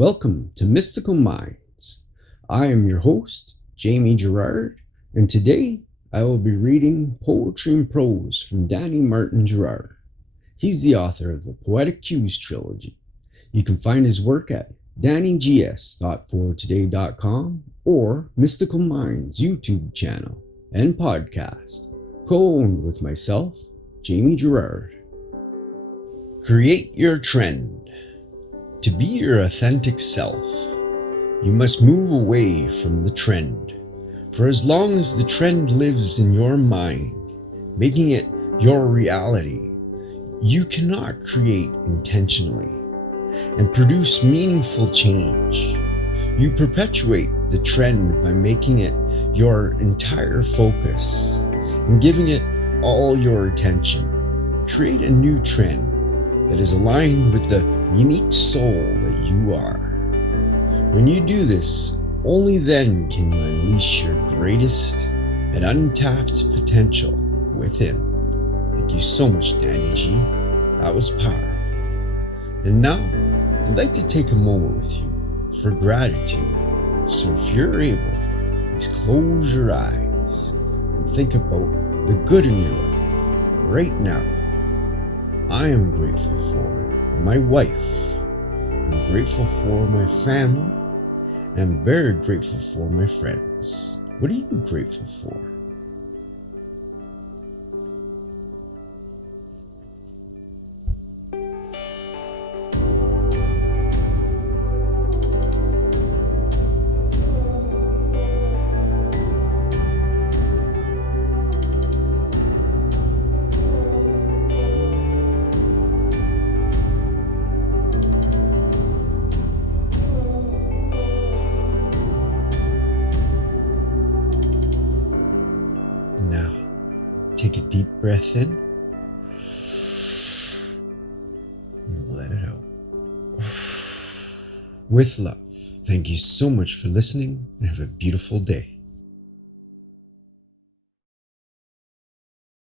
Welcome to Mystical Minds. I am your host, Jamie Girard, and today I will be reading Poetry and Prose from Danny Martin Girard. He's the author of the Poetic Cues trilogy. You can find his work at DannyGS.fortoday.com or Mystical Minds YouTube channel and podcast, co-owned with myself, Jamie Girard. Create your trend. To be your authentic self, you must move away from the trend. For as long as the trend lives in your mind, making it your reality, you cannot create intentionally and produce meaningful change. You perpetuate the trend by making it your entire focus and giving it all your attention. Create a new trend that is aligned with the unique soul that you are. When you do this, only then can you unleash your greatest and untapped potential within. Thank you so much, Danny G. That was powerful. And now, I'd like to take a moment with you for gratitude. So if you're able, please close your eyes and think about the good in your life right now. I am grateful for my wife. I'm grateful for my family. I'm very grateful for my friends. What are you grateful for? Now, take a deep breath in and let it out. With love. Thank you so much for listening and have a beautiful day.